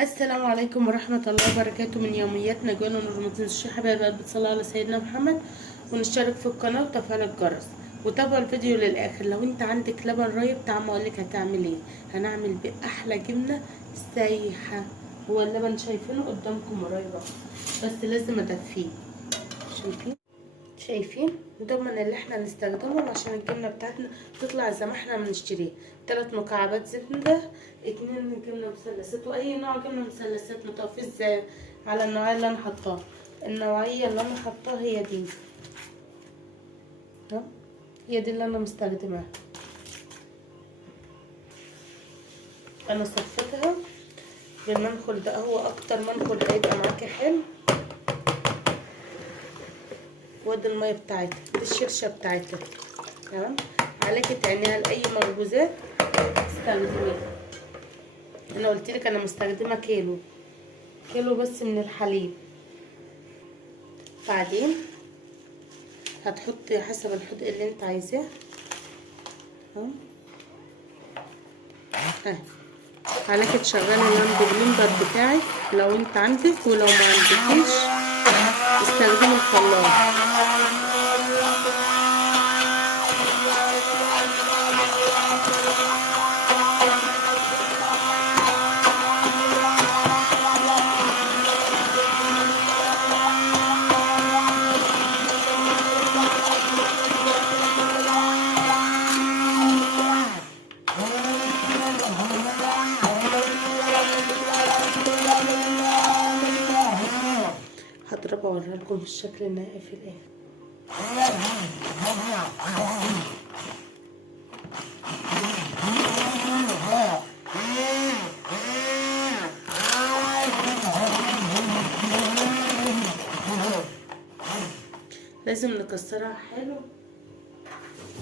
السلام عليكم ورحمة الله وبركاته. من يومياتنا جوانا نور. ما تنسوش يا حبايب قلبي تصلوا على سيدنا محمد ونشترك في القناة وتفعيل الجرس وتابعوا الفيديو للآخر. لو انت عندك لبن رايب تعال اقولك هتعمل ايه. هنعمل بأحلى جبنة سايحة. هو اللبن شايفينه قدامكم رايب اهو، بس لازم ادفيه. شايفين دوما اللي احنا هنستخدمهم عشان الجبنه بتاعتنا تطلع زي ما احنا بنشتريها. 3 مكعبات زبده، 2 جبنه مثلثات، واي نوع جبنه مثلثات متوفيش على النوعيه اللي انا حطاها. النوعيه اللي انا حطاها هي دي، هي دي اللي انا مستخدماها. انا صفيتها بالمنخل ده، هو اكتر منخل هيبقى معاكي حلو. وادي الميه بتاعتها دي الشرشه بتاعتها، تمام. عليكي تعينيها لاي مخبوزات تستخدميها. انا قلتلك انا مستخدمه كيلو بس من الحليب. بعدين هتحطي حسب الحدق اللي انت عايزاه اهو. عليكي تشغلي اللمب بلندر بتاعك لو انت عندك، ولو ما عندكيش استخدمي الخلاط. هضربها واوريها لكم في الشكل النهائي في الاخر. لازم نكسرها حلو.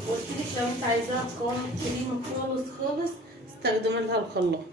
قلتلك لو انت عايزاها قوام كريمه خالص خالص استخدمي لها الخلاط.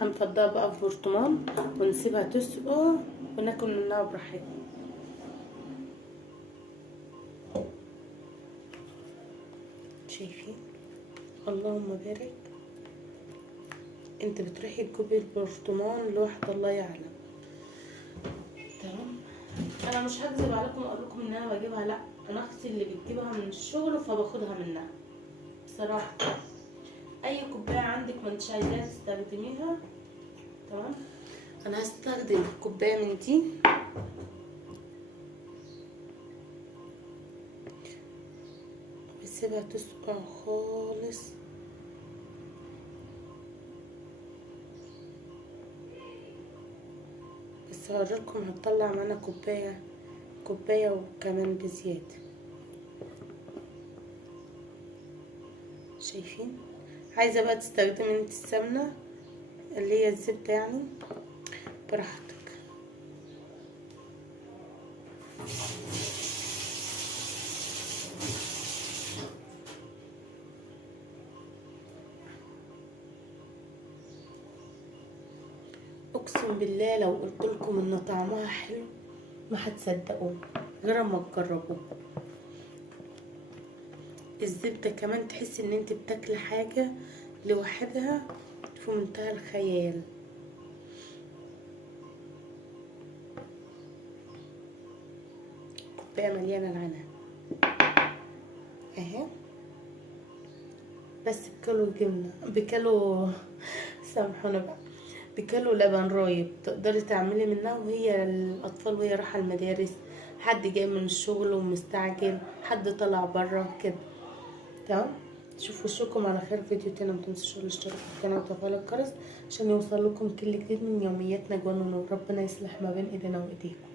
هنفضها بقى في برطمان ونسيبها تسقع وناكل منها براحتنا. شايفين؟ اللهم بارك. انت بتروحي تجيبي البرطمان لوحده الله يعلم، تمام. انا مش هكذب عليكم واقول لكم ان انا بجيبها، لا، انا اختي اللي بتجيبها من الشغل فباخدها منها بصراحه. اي كوبايه عندك ما انتش عايزاها تستخدميها، تمام. انا هستخدم كوبايه من دي، بسيبها تسقع خالص. بس هوريلكم هتطلع معانا كوبايه وكمان بزياده. شايفين؟ عايزه بقى تستخدمي انت السمنه اللي هي الزبده يعني براحتك. اقسم بالله لو قلتلكم ان طعمها حلو ما هتصدقوه غير ما تجربوه. الزبده كمان تحس ان انت بتاكلي حاجه لوحدها في منتهى الخيال. كوبايه مليانه العنب اهي، بس بكيلو سامحونا بقى، بكيلو لبن رايب تقدري تعملي منها. وهي الاطفال وهي رايحه المدارس، حد جاي من الشغل ومستعجل، حد طلع بره كده، تمام. شوفوا وشكم على خير فيديو تاني. متنسوش الاشتراك في القناة وتفعيل الجرس عشان يوصل لكم كل جديد من يوميات نجوى ونور. ربنا يصلح ما بين ايدينا وايديكم.